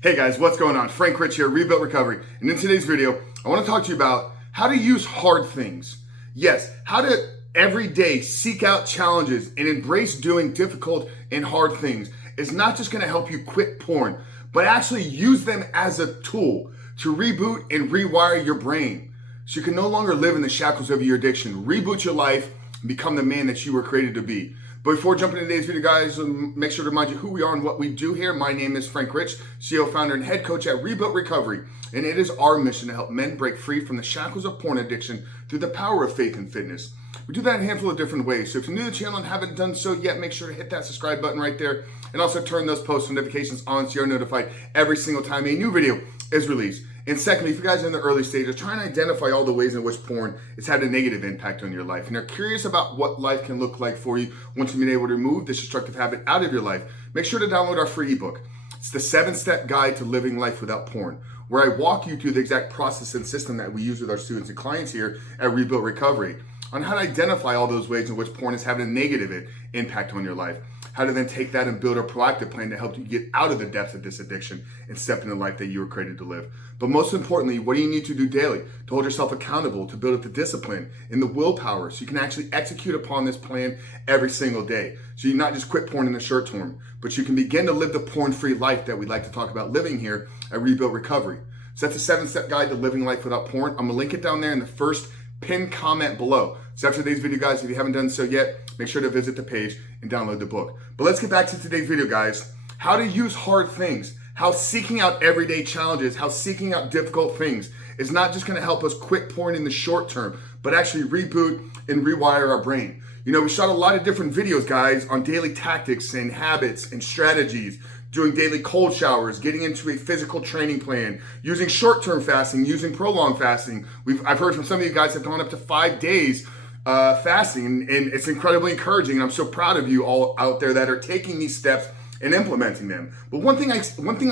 Hey guys, what's going on? Frank Rich here, Rebuilt Recovery. And in today's video, I want to talk to you about how to use hard things. Yes, how to every day seek out challenges and embrace doing difficult and hard things. It's not just going to help you quit porn, but actually use them as a tool to reboot and rewire your brain so you can no longer live in the shackles of your addiction. Reboot your life and become the man that you were created to be. But before jumping into today's video, guys, make sure to remind you who we are and what we do here. My name is Frank Rich, CEO, founder, and head coach at Rebuilt Recovery. And it is our mission to help men break free from the shackles of porn addiction through the power of faith and fitness. We do that in a handful of different ways. So if you're new to the channel and haven't done so yet, make sure to hit that subscribe button right there. And also turn those post notifications on so you're notified every single time a new video is released. And secondly, if you guys are in the early stages, try and identify all the ways in which porn has had a negative impact on your life and are curious about what life can look like for you once you've been able to remove this destructive habit out of your life, make sure to download our free ebook. It's the 7-step guide to living life without porn, where I walk you through the exact process and system that we use with our students and clients here at Rebuilt Recovery on how to identify all those ways in which porn is having a negative impact on your life, how to then take that and build a proactive plan to help you get out of the depths of this addiction and step into the life that you were created to live. But most importantly, what do you need to do daily to hold yourself accountable, to build up the discipline and the willpower so you can actually execute upon this plan every single day. So you not just quit porn in the short term, but you can begin to live the porn-free life that we like to talk about living here at Rebuilt Recovery. So that's a 7-step guide to living life without porn. I'm gonna link it down there in the first pinned comment below. So after today's video, guys, if you haven't done so yet, make sure to visit the page and download the book. But let's get back to today's video, guys. How to use hard things, how seeking out everyday challenges, how seeking out difficult things is not just gonna help us quit porn in the short term, but actually reboot and rewire our brain. You know, we shot a lot of different videos, guys, on daily tactics and habits and strategies, doing daily cold showers, getting into a physical training plan, using short-term fasting, using prolonged fasting. I've heard from some of you guys have gone up to 5 days fasting, and it's incredibly encouraging. And I'm so proud of you all out there that are taking these steps and implementing them. But one thing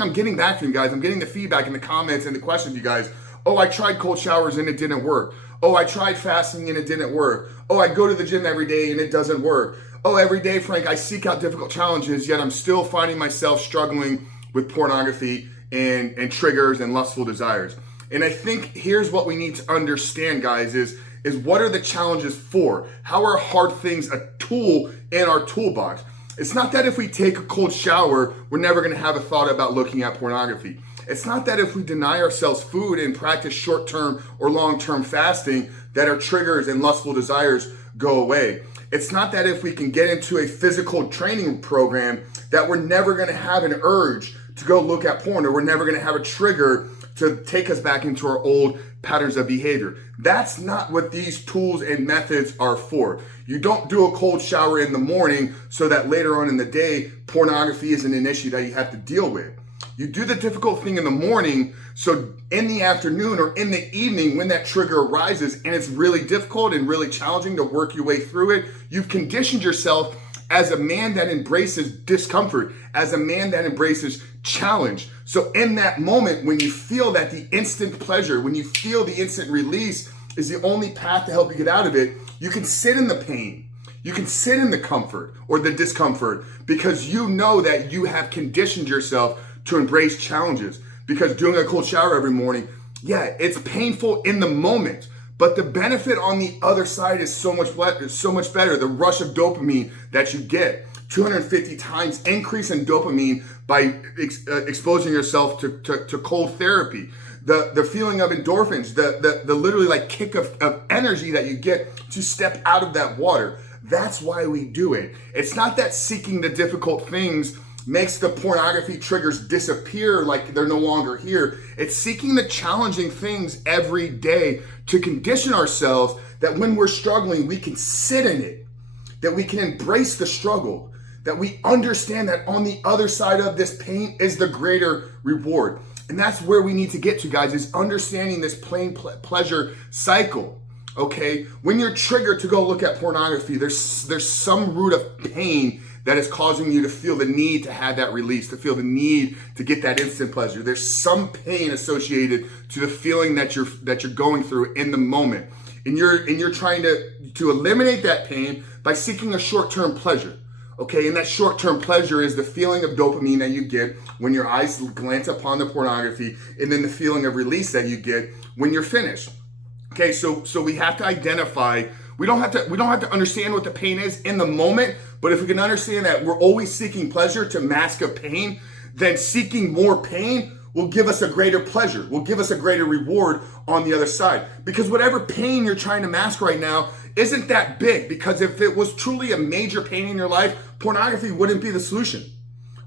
I'm getting back from you guys, I'm getting the feedback in the comments and the questions, you guys. Oh, I tried cold showers and it didn't work. Oh, I tried fasting and it didn't work. Oh, I go to the gym every day and it doesn't work. Oh, every day, Frank, I seek out difficult challenges, yet I'm still finding myself struggling with pornography and triggers and lustful desires. And I think here's what we need to understand, guys, is what are the challenges for? How are hard things a tool in our toolbox? It's not that if we take a cold shower, we're never gonna have a thought about looking at pornography. It's not that if we deny ourselves food and practice short-term or long-term fasting that our triggers and lustful desires go away. It's not that if we can get into a physical training program that we're never gonna have an urge to go look at porn, or we're never gonna have a trigger to take us back into our old patterns of behavior. That's not what these tools and methods are for. You don't do a cold shower in the morning so that later on in the day, pornography isn't an issue that you have to deal with. You do the difficult thing in the morning, so in the afternoon or in the evening when that trigger arises and it's really difficult and really challenging to work your way through it, you've conditioned yourself as a man that embraces discomfort, as a man that embraces challenge. So in that moment, when you feel that the instant pleasure, when you feel the instant release is the only path to help you get out of it, you can sit in the pain. You can sit in the comfort or the discomfort because you know that you have conditioned yourself to embrace challenges. Because doing a cold shower every morning, yeah, it's painful in the moment, but the benefit on the other side is so much better. The rush of dopamine that you get, 250 times increase in dopamine by exposing yourself to cold therapy. The feeling of endorphins, the literally like kick of energy that you get to step out of that water. That's why we do it. It's not that seeking the difficult things makes the pornography triggers disappear like they're no longer here. It's seeking the challenging things every day to condition ourselves that when we're struggling, we can sit in it, that we can embrace the struggle, that we understand that on the other side of this pain is the greater reward. And that's where we need to get to, guys, is understanding this pleasure cycle. Okay, when you're triggered to go look at pornography, there's some root of pain that is causing you to feel the need to have that release, to feel the need to get that instant pleasure. There's some pain associated to the feeling that you're going through in the moment, and you're trying to eliminate that pain by seeking a short-term pleasure. Okay, and that short-term pleasure is the feeling of dopamine that you get when your eyes glance upon the pornography, and then the feeling of release that you get when you're finished. Okay, so we have to identify. We don't have to understand what the pain is in the moment, but if we can understand that we're always seeking pleasure to mask a pain, then seeking more pain will give us a greater pleasure, will give us a greater reward on the other side. Because whatever pain you're trying to mask right now isn't that big, because if it was truly a major pain in your life, pornography wouldn't be the solution.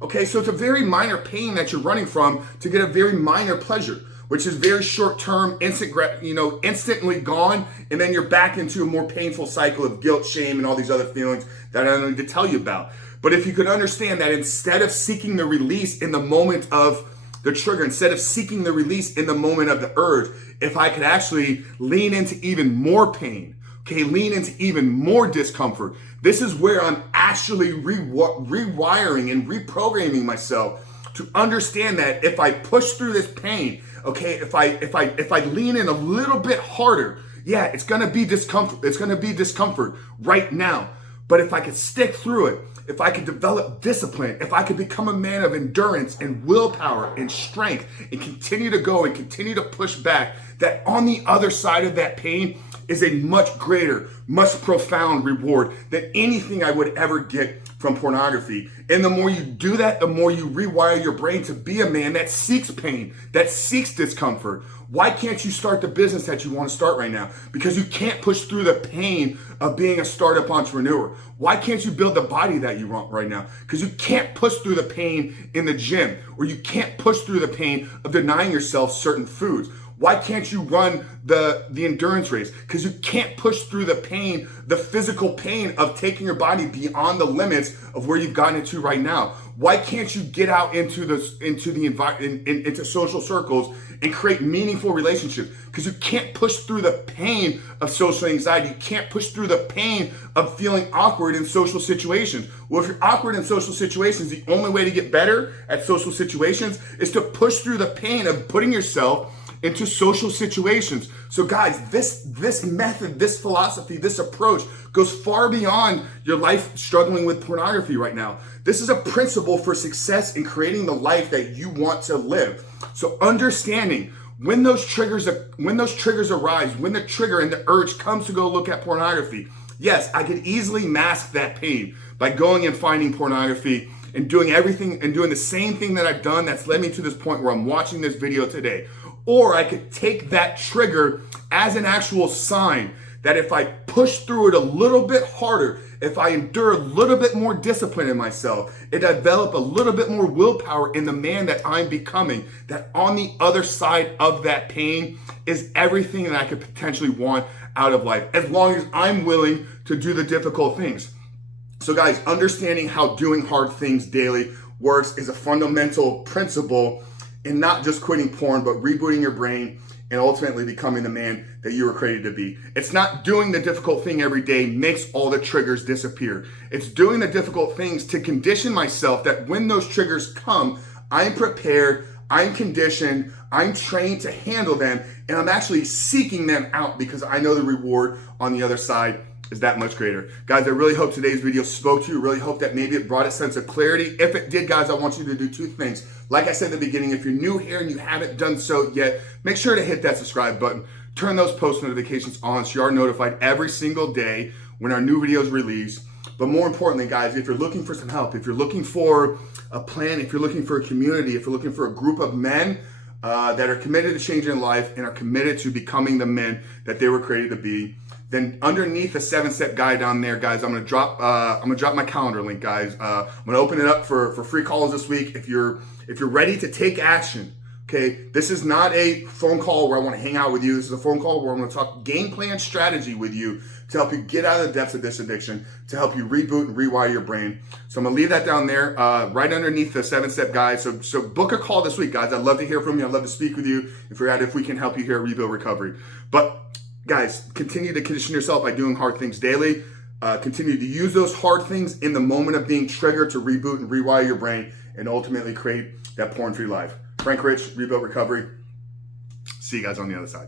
Okay, so it's a very minor pain that you're running from to get a very minor pleasure, which is very short-term, instantly gone, and then you're back into a more painful cycle of guilt, shame, and all these other feelings that I don't need to tell you about. But if you could understand that instead of seeking the release in the moment of the trigger, instead of seeking the release in the moment of the urge, if I could actually lean into even more pain, okay, lean into even more discomfort, this is where I'm actually rewiring and reprogramming myself to understand that if I push through this pain, okay, if I lean in a little bit harder, yeah, it's gonna be discomfort. It's gonna be discomfort right now. But if I could stick through it, if I could develop discipline, if I could become a man of endurance and willpower and strength and continue to go and continue to push back, that on the other side of that pain is a much greater, much profound reward than anything I would ever get from pornography. And the more you do that, the more you rewire your brain to be a man that seeks pain, that seeks discomfort. Why can't you start the business that you want to start right now? Because you can't push through the pain of being a startup entrepreneur. Why can't you build the body that you want right now? Because you can't push through the pain in the gym, or you can't push through the pain of denying yourself certain foods. Why can't you run the endurance race? Because you can't push through the pain, the physical pain of taking your body beyond the limits of where you've gotten into right now. Why can't you get out into the environment, into social circles and create meaningful relationships? Because you can't push through the pain of social anxiety. You can't push through the pain of feeling awkward in social situations. Well, if you're awkward in social situations, the only way to get better at social situations is to push through the pain of putting yourself into social situations. So guys, this method, this philosophy, this approach goes far beyond your life struggling with pornography right now. This is a principle for success in creating the life that you want to live. So understanding when those triggers arise, when the trigger and the urge comes to go look at pornography, yes, I could easily mask that pain by going and finding pornography and doing everything and doing the same thing that I've done that's led me to this point where I'm watching this video today. Or I could take that trigger as an actual sign that if I push through it a little bit harder, if I endure a little bit more discipline in myself, and develop a little bit more willpower in the man that I'm becoming, that on the other side of that pain is everything that I could potentially want out of life, as long as I'm willing to do the difficult things. So guys, understanding how doing hard things daily works is a fundamental principle in not just quitting porn, but rebooting your brain and ultimately becoming the man that you were created to be. It's not doing the difficult thing every day makes all the triggers disappear. It's doing the difficult things to condition myself that when those triggers come, I'm prepared, I'm conditioned, I'm trained to handle them, and I'm actually seeking them out because I know the reward on the other side is that much greater. Guys, I really hope today's video spoke to you. Really hope that maybe it brought a sense of clarity. If it did, guys, I want you to do two things. Like I said at the beginning, if you're new here and you haven't done so yet, make sure to hit that subscribe button. Turn those post notifications on so you are notified every single day when our new videos release. But more importantly, guys, if you're looking for some help, if you're looking for a plan, if you're looking for a community, if you're looking for a group of men that are committed to changing life and are committed to becoming the men that they were created to be, then underneath the 7-step guide down there, guys, I'm gonna drop my calendar link, guys. I'm gonna open it up for free calls this week. If you're ready to take action, okay, this is not a phone call where I want to hang out with you. This is a phone call where I'm going to talk game plan strategy with you to help you get out of the depths of this addiction, to help you reboot and rewire your brain. So I'm gonna leave that down there, right underneath the 7-step guide. So book a call this week, guys. I'd love to hear from you. I'd love to speak with you if we can help you here at Rebuild Recovery. But guys, continue to condition yourself by doing hard things daily. Continue to use those hard things in the moment of being triggered to reboot and rewire your brain and ultimately create that porn-free life. Frank Rich, Rebuild Recovery. See you guys on the other side.